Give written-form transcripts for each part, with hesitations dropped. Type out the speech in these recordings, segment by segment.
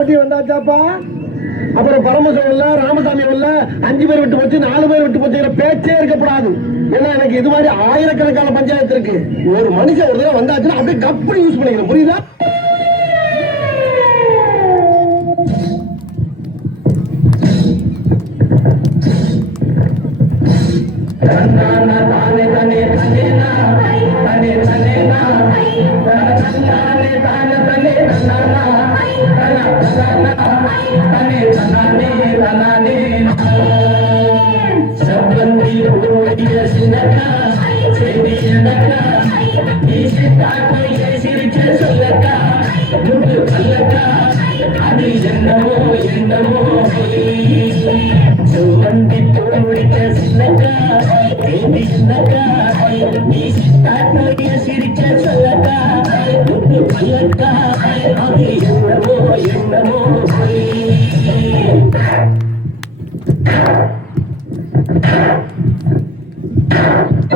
வந்தாச்சாப்பா. அப்புறம் பரமசிவம் இல்ல, ராமசாமி இல்ல, 5 பேர் விட்டு போச்சு, 4 பேர் விட்டு போச்சு, பேச்சே இருக்கப்படாது. ஏன்னா எனக்கு இது மாதிரி ஆயிரக்கணக்கான பஞ்சாயத்து இருக்கு. ஒரு மனுஷன் ஒரு தடவை வந்தாச்சுன்னா அப்படியே கப்படி யூஸ் பண்ணிக்கணும், புரியுதா?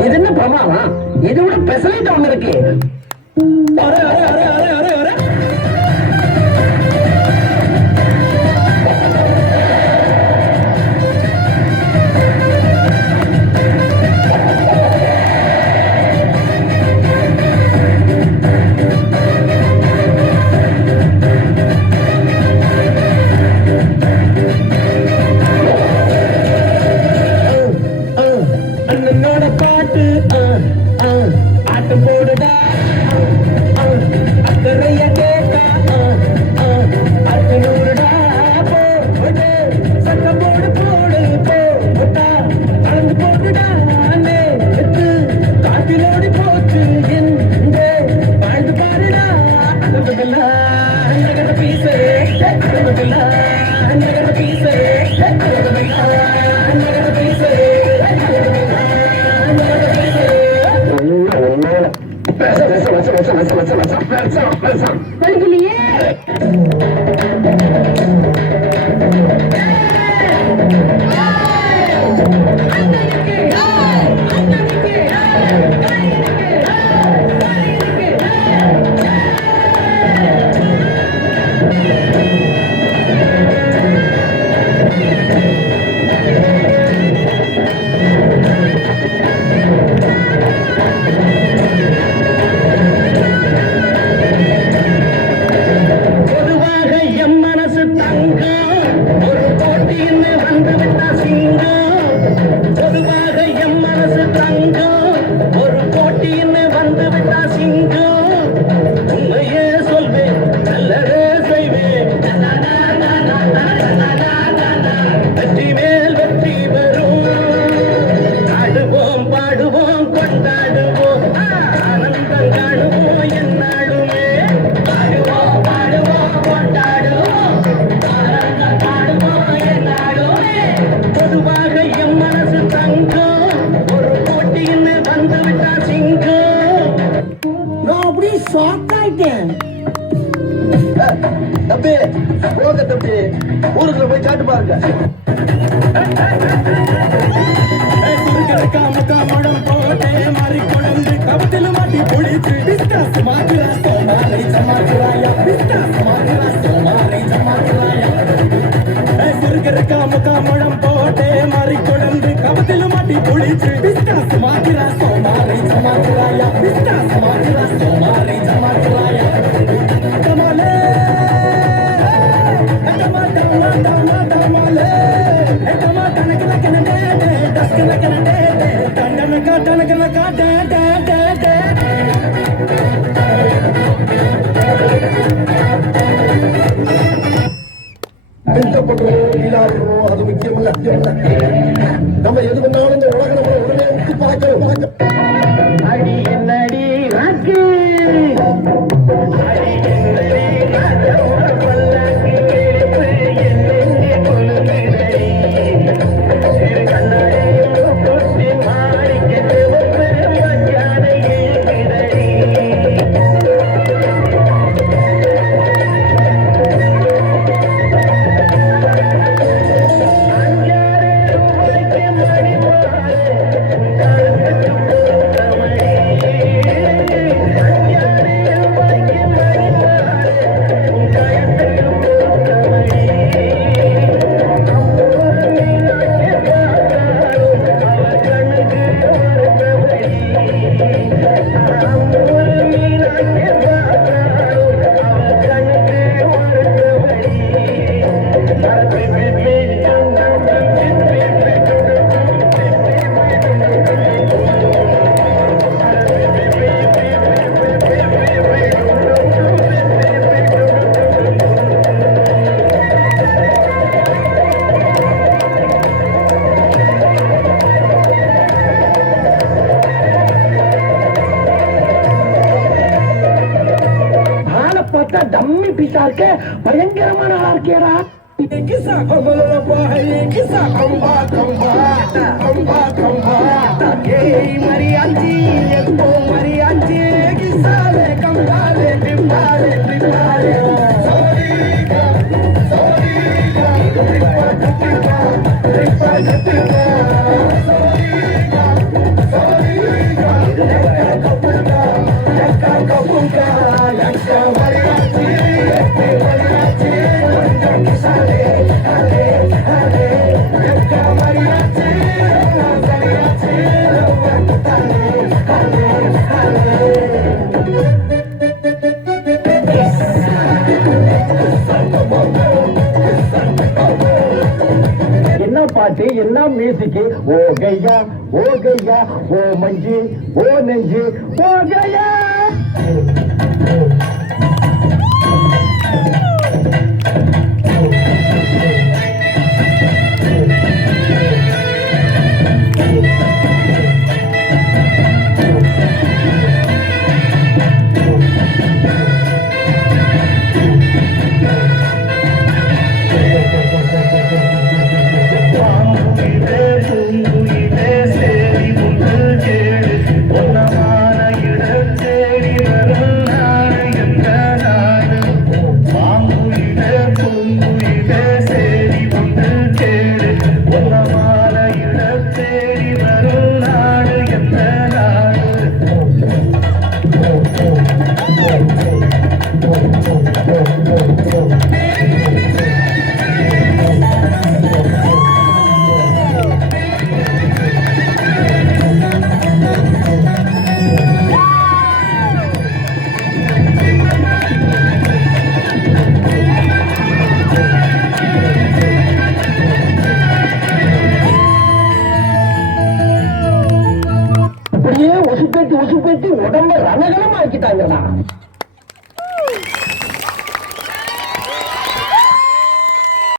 இது என்ன பிரமாதம்? இது விட பெசலைட் ஒண்ணு இருக்கு. அண்ணனோட பாட்டு ஆட்டம் போடுடா, அக்கறைய கேட்டா அர்த்தனூருடா, போடு சட்டம் போடு போடு போட்டா கலந்து போட்டுடா, நேத்து காட்டிலோடி போச்சு எந்த வாழ்ந்து பாருடா, அங்கதல்லா அங்கத பீசே அங்கதல்லா அங்கத பீசே அங்கதல்லா அங்கத பீசே. ஊருக்குள்ள போய் காட்டு பாருங்க. முகாமடம் போட்டே மாறி கொடந்து கபத்தில மாட்டி புளிச்சு பிஸ்டாஸ் மாத்திரா சோமாரி சமாத்திராயா பிஸ்டாஸ் மாத்திரா சோமாரி சமாத்திராயா கமாலே அது முக்கியம் இல்ல. நம்ம எது பண்ணாலும் இந்த உலக நம்ம உடனே விட்டு பார்க்கணும். அடி என்னடி ராக்கு பீஸா இருக்க பயங்கரமான ஆளா இருக்கேடா. கிசா கம்பளல பாயே கிசா கம்பா கம்பா கம்பா கம்பா ஏய் மரியாச்சி எப்போ mariachi கிசாலே கம்பாலே பிம்பாலே பிம்பாலே சோரிகா சோரிகா ரிப்பா ரிப்பா ரிப்பா ரிப்பா சோரிகா சோரிகா கப்புகா yakka kapuka yakka mariachi yakka mariachi kisale ale ale yakka mariachi mariachi ale என்ன பாட்டு என்ன மியூசிக் ஓ கையா ஓ மஞ்சு ஓ நெஞ்சு ஓ கையா